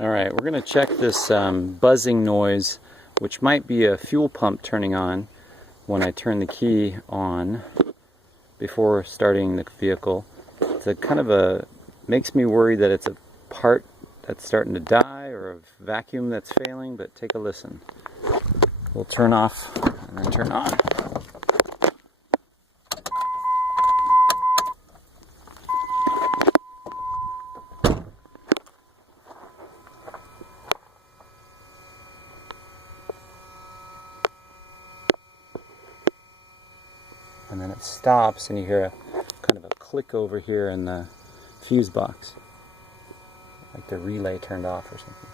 Alright, we're going to check this buzzing noise, which might be a fuel pump turning on when I turn the key on before starting the vehicle. It's a kind of makes me worry that it's a part that's starting to die or a vacuum that's failing, but take a listen. We'll turn off and then turn on. And then it stops and you hear a kind of a click over here in the fuse box, like the relay turned off or something.